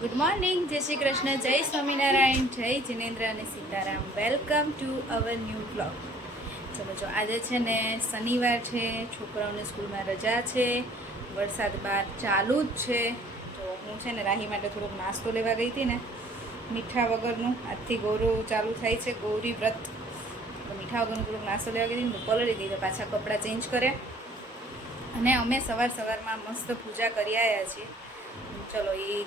Good morning, જય શ્રી કૃષ્ણ, જય સ્વામિનારાયણ, જય જિનેન્દ્ર અને Sitaram. Welcome to our new blog. ચલો જો આજે છે ને શનિવાર છે, છોકરાઓને સ્કૂલમાં રજા છે, વરસાદ બહાર ચાલુ જ છે. તો હું છે ને રાહી માટે થોડોક નાસ્તો લેવા ગઈ હતી ને, મીઠા વગરનું. આજથી ગૌરવ ચાલુ થાય છે, ગૌરી વ્રત. તો મીઠા વગરનું થોડોક નાસ્તો લેવા ગઈ હતી ને, તો પલળી ગઈ. તો પાછા કપડાં ચેન્જ કર્યા અને અમે સવારમાં મસ્ત પૂજા કરી આવ્યા છીએ. ચલો એ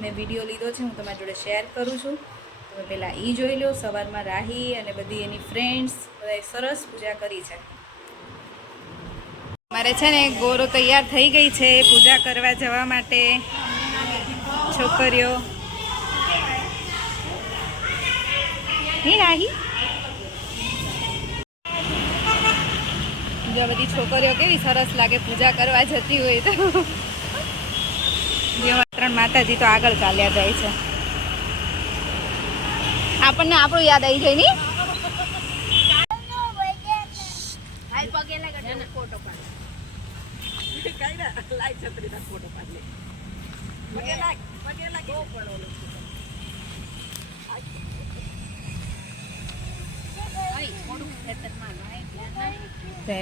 મેં વિડીયો લીધો છે, હું તમારી જોડે શેર કરું છું. તમે પહેલાં એ જોઈ લો. સવારમાં રાહી અને બધી એની ફ્રેન્ડ્સ બધાએ સરસ પૂજા કરી છે. મારે છે ને ગોરો તૈયાર થઈ ગઈ છે પૂજા કરવા જવા માટે. છોકરીઓ હે રાહી, જો બધી છોકરીઓ કેવી સરસ લાગે પૂજા કરવા જતી હોય તો. ત્રણ માતાજી તો આગળ ચાલ્યા જાય છે. આપણને આપણું યાદ આવી જાય ની.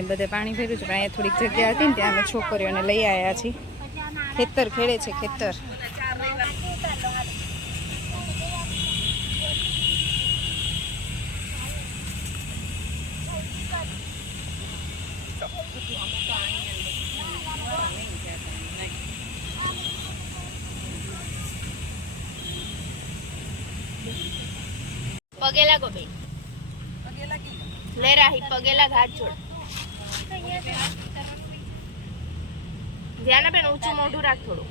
બધે પાણી ભર્યું છે, પણ અહીંયા થોડીક જગ્યા હતી ને ત્યાં અમે છોકરીઓને લઈ આવ્યા છીએ. ખેતર ખેડે છે, ખેતર. પગે લાગો બે, લે રાહી પગે લાગ, હાથ જોડ. ધ્યાન આપે, ઊંચું મોઢું રાખ થોડું.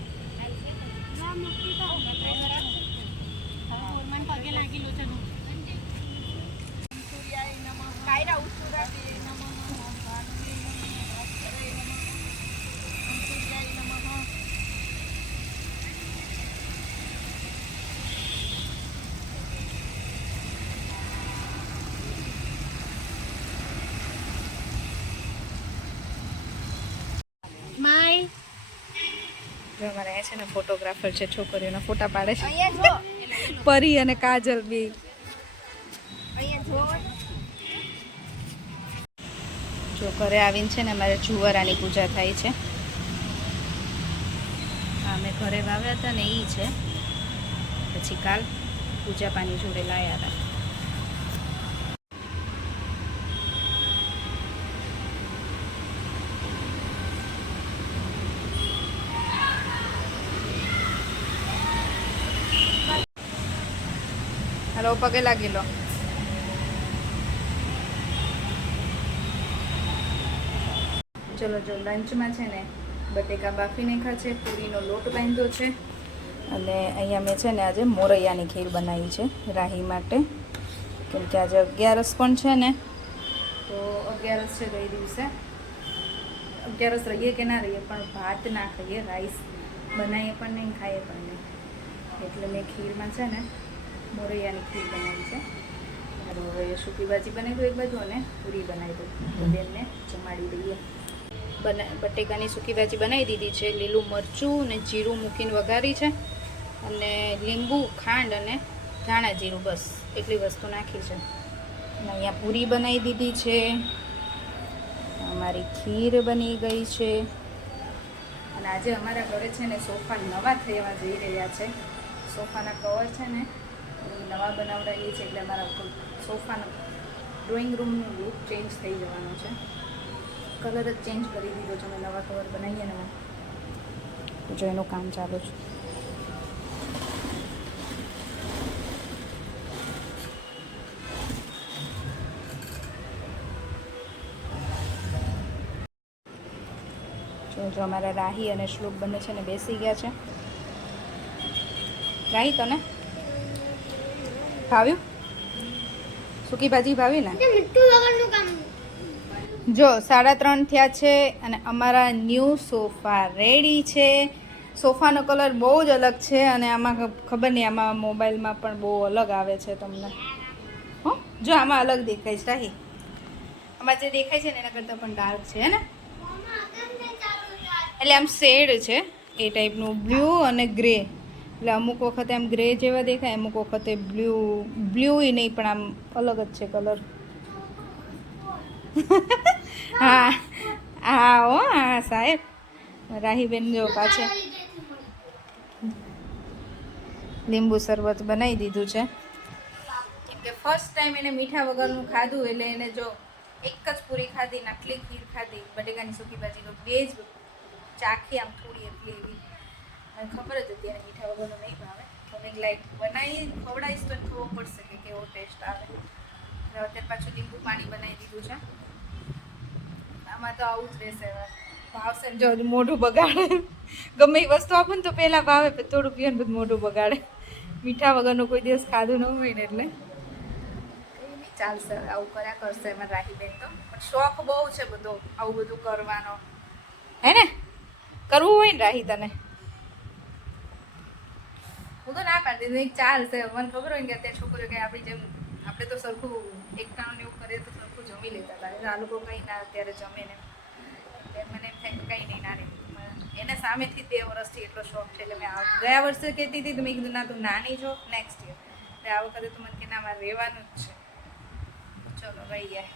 અમારે અહીંયા છે ને ફોટોગ્રાફર છે, છોકરીઓના ફોટા પાડે છે. પરી અને કાજલ બી. જો ઘરે આવીને છે ને અમારે જુવારાની પૂજા થાય છે. અમે ઘરે વાવ્યા હતા ને એ છે. પછી કાલ પૂજા પાણી જોડે લાયા હતા. હાલો પગે લાગી લો. ચલો જો લંચમાં છે ને બટેકા બાફી નાખ્યા છે, પૂરીનો લોટ બાંધ્યો છે, અને અહીંયા મેં છે ને આજે મોરૈયાની ખીર બનાવી છે રાહી માટે. કેમ કે આજે 11 પણ છે ને, તો 11 છે. ગઈ દિવસે 11 રહીએ કે ના રહીએ, પણ ભાત ના ખાઈએ, રાઈસ બનાવીએ પણ નહીં, ખાઈએ પણ નહીં. એટલે મેં ખીરમાં છે ને મોરૈયાની ખીર બનાવી છે. હવે સૂકી ભાજી બનાવી દો એક બાજુ, અને પૂરી બનાવી દો, તો બેનને જમાડી દઈએ. બટેકાની સૂકી ભાજી બનાવી દીધી છે. લીલું મરચું અને જીરું મૂકીને વઘારી છે, અને લીંબુ, ખાંડ અને ધાણા જીરું, બસ એટલી વસ્તુ નાખી છે. અને અહીંયા પૂરી બનાવી દીધી છે. અમારી ખીર બની ગઈ છે. અને આજે અમારા ઘરે છે ને સોફા નવા થવા જઈ રહ્યા છે. સોફાના કવર છે ને નવા બનાવડાવીએ છીએ, એટલે અમારા સોફાનો ડ્રોઈંગ રૂમનું લુક ચેન્જ થઈ જવાનો છે. કલર જ ચેન્જ કરી દીધો છે. અમે નવા કવર બનાવીએ ને, જો એનું કામ ચાલુ છે. જો અમારા રાહી અને શ્લોક બંને છે ને બેસી ગયા છે. રાહી તને ભાવ્યું? સૂકી ભાજી ભાવી ને? જો 3:30 થયા છે અને અમારા ન્યૂ સોફા રેડી છે. સોફાનો કલર બહુ જ અલગ છે, અને આમાં ખબર નહીં, આમાં મોબાઈલમાં પણ બહુ અલગ આવે છે તમને. હો જો આમાં અલગ દેખાય છે રાહી, આમાં જે દેખાય છે ને એના કરતાં પણ ડાર્ક છે ને. એટલે આમ શેડ છે એ ટાઈપનું, બ્લુ અને ગ્રે. એટલે અમુક વખતે આમ ગ્રે જેવા દેખાય, અમુક વખતે બ્લુ નહીં પણ આમ અલગ જ છે કલર. હા હા હો હા સાહેબ. રાહીબેન જો પાછે લીંબુ શરબત બનાવી દીધું છે, કેમ કે ફર્સ્ટ ટાઈમ એને મીઠા વગરનું ખાધું એટલે એને જો એક જ પૂરી ખાધી ને આટલી ખીર ખાધી, બટેકાની સૂકી ભાજી તો બે જ ચાખી આમ થોડી એટલી એવી. મને ખબર જ હતી એને મીઠા વગરનું નહીં ભાવે, તો મેં લાઈક બનાવી ખવડાવીશ તો ખબર પડશે કે કેવો ટેસ્ટ આવે. અત્યારે પાછું લીંબુ પાણી બનાવી દીધું છે. આમાં તો આવું જ રહેશે, હવે ભાવશે ને જો મોઢું બગાડે. ગમે એ વસ્તુ આપું ને તો પહેલાં ભાવે, પછી થોડું પીએ ને બધું મોઢું બગાડે. મીઠા વગરનું કોઈ દિવસ ખાધું ન હોય ને એટલે ચાલશે, આવું કર્યા કરશે એમાં રાહીબેન તો. પણ શોખ બહુ છે બધો આવું બધું કરવાનો, હે ને? કરવું હોય ને રાહી તને? હું તો ના પાડતી હતી ચાલશે. મને ખબર હોય ને કે અત્યારે છોકરીઓ કે આપણી જેમ આપણે તો સરખું એકટાણું એવું કરીએ તો સરખું જમી લેતા હતા. આ લોકો કંઈ ના અત્યારે જમે ને મને એમ થાય કે કંઈ નહીં ના નહીં. એને સામેથી 2 વર્ષથી એટલો શોખ છે એટલે મેં ગયા વર્ષે કહેતી હતી તો મેં કીધું ના તું નાની છો નેક્સ્ટ યર. એટલે આ વખતે તો મને કે ના મારે રહેવાનું જ છે. ચલો ભાઈ યાર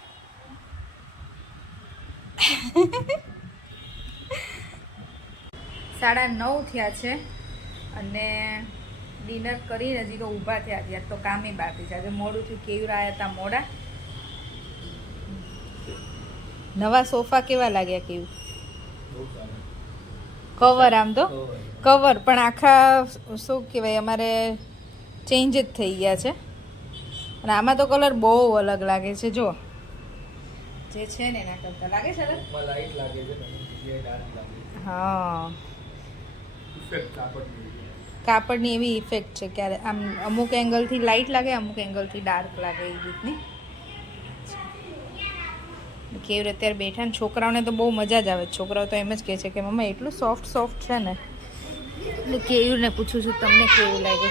9:30 થયા છે અને ડિનર કરીને હજી તો ઊભા થયા ત્યારે તો કામે બાકી છે. આજે મોડું થયું, કેવું આવ્યા હતા મોડા. નવા સોફા કેવા લાગ્યા? કેવું કવર? આમ તો કવર પણ આખા શું કહેવાય અમારે ચેન્જ જ થઈ ગયા છે. અને આમાં તો કલર બહુ અલગ લાગે છે. જો જે છે ને એના કરતા લાગે છે અલગ. લાઈટ લાગે છે ને જે ડાર્ક લાગે. હા ઇફેક્ટ કાપડની એવી ઇફેક્ટ છે. ક્યારે આમ અમુક એંગલથી લાઇટ લાગે, અમુક એંગલથી ડાર્ક લાગે એ રીતની. કેવી રીતે અત્યારે બેઠા ને છોકરાઓને તો બહુ મજા જ આવે. છોકરાઓ તો એમ જ કહે છે કે મમ્મા એટલું સોફ્ટ છે ને. એટલે કેવું ને પૂછું છું તમને કેવું લાગે?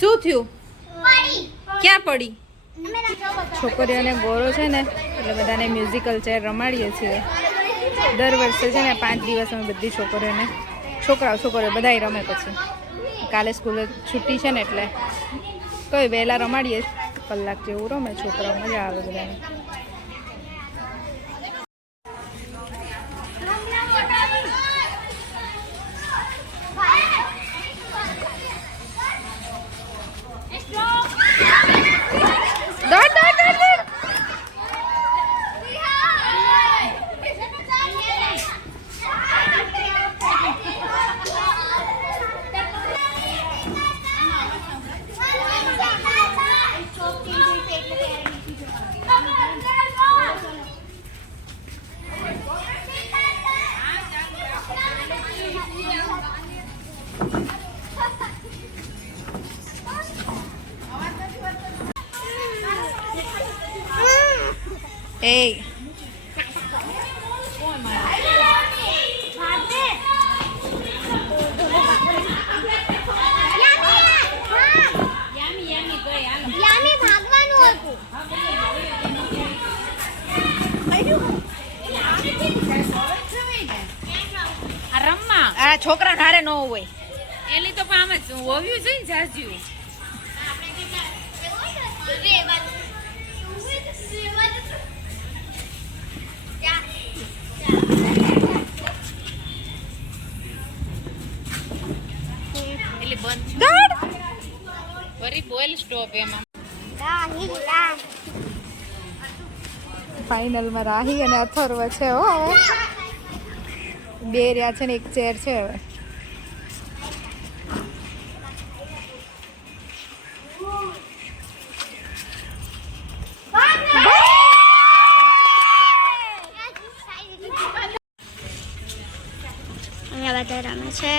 શું થયું? ક્યાં પડી? છોકરીઓને ગોરો છે ને એટલે બધાને મ્યુઝિકલ ચેર રમાડીએ છીએ. દર વર્ષે છે ને 5 દિવસ અમે બધી છોકરીઓ બધાય રમે. પછી કાલે સ્કૂલે છુટ્ટી છે ને એટલે કોઈ વહેલા રમાડીએ, કલાક જેવું રમે છોકરાઓ, મજા આવે બધાને. Hey. આ છોકરા હારે ન હોય એલી તો આમ જ હોવ્યું છે ને જાજ્યું. એટલે બંધ વરી બોલ સ્ટોપ એમાં. ફાઇનલમાં રાહી અને અથર્વ છે. હો હવે 2 રહ્યા છે ને 1 ચેર છે. હવે અહીંયા બધા રમે છે.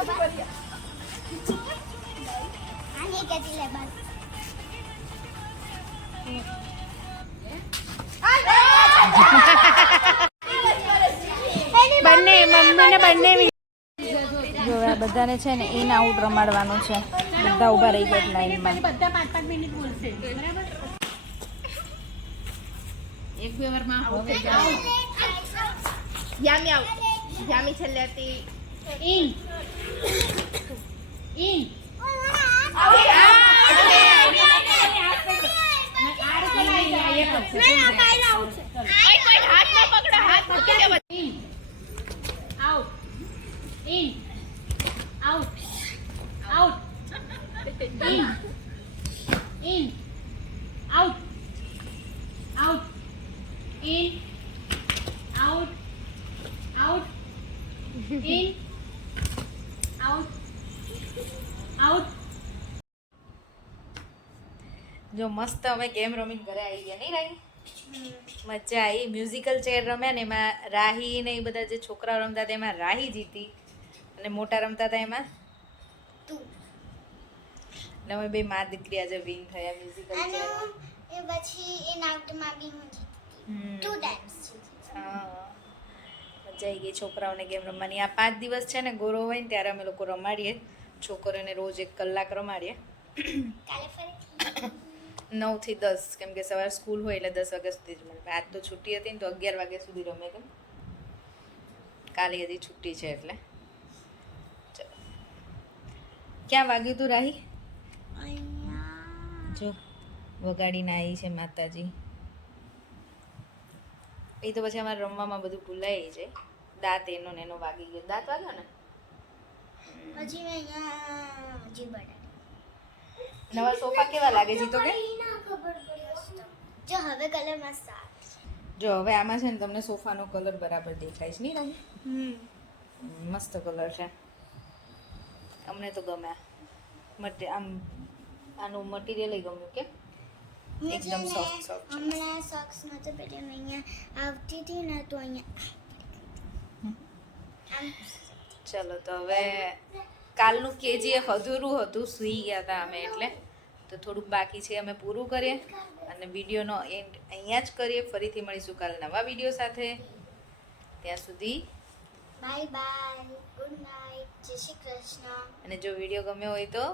આને કેટલી લે બસ બંને મમ્મીને બંને જો આ બધાને છે ને ઇન આઉટ રમાડવાનું છે. બધા ઊભા રહી ગયા લાઈનમાં. બધા 5-5 મિનિટ બોલશે બરાબર એક બે વારમાં યામી આઉટ યામી છેલ્લે હતી ઇન ઇન જો મસ્ત અમે ગેમ રમીને ઘરે આવી ગયા નહીં રાહી? મજા આવી. મ્યુઝિકલ ચેર રમ્યા ને એમાં રાહી ને એ બધા જે છોકરાઓ રમતા હતા એમાં રાહી જીતી અને મોટા રમતા હતા એમાં એટલે અમે બે મા દીકરી આજે વિન થયા મ્યુઝિકલ અને ચેર. એ પછી ઇન આઉટમાં બી હું જીતી 2 ટાઈમ્સ હા મજા આવી ગઈ છોકરાઓને ગેમ રમવાની. આ 5 દિવસ છે ને ગોરો હોય ને ત્યારે અમે લોકો રમાડીએ છોકરીઓને રોજ 1 કલાક રમાડીએ કાલે ફરી 9 થી 10 કેમ કે સવારે સ્કૂલ હોય એટલે 10 વાગ્યા સુધી જ મળે. આજ તો છુટ્ટી હતી ને તો 11 વાગ્યા સુધી રમે કેમ કાલે હજી છુટ્ટી છે એટલે ચલો. ક્યાં વાગ્યું તું રાહી? અહીંયા જો વગાડીને આવી છે માતાજી. એ તો પછી અમારે રમવામાં બધું ભૂલાઈ જાય. દાંત એનો ને એનો વાગી ગયો. દાંત વાગ્યો ને પછી મેં અહીંયા હજી બનાવી નવા સોફા કેવા લાગે છે તો કે ખબર પડી જો હવે કલર મસ્ત આવે જો હવે આમાં છે ને તમને સોફાનો કલર બરાબર દેખાય છે નહીં રાહી? મસ્ત કલર છે. અમને તો ગમે આમ આનું મટીરિયલ ગમ્યું કે એકદમ સોફ્ટ સોફ્ટ છે. હમણાં સોક્સ નતો પહેર્યો ને અહીંયા આવતી હતી ને તો અહીંયા આમ ચલો તો હવે કાલનું KGF અધૂરું હતું, સૂઈ ગયા હતા અમે એટલે તો થોડુંક બાકી છે અમે પૂરું કરીએ અને વિડીયોનો એન્ડ અહીંયા જ કરીએ. ફરીથી મળીશું કાલ નવા વિડીયો સાથે. ત્યાં સુધી બાય બાય ગુડ નાઇટ જય શ્રી કૃષ્ણ અને જો વિડીયો ગમ્યો હોય તો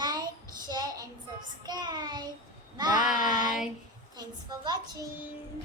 like share and subscribe by. Thanks for watching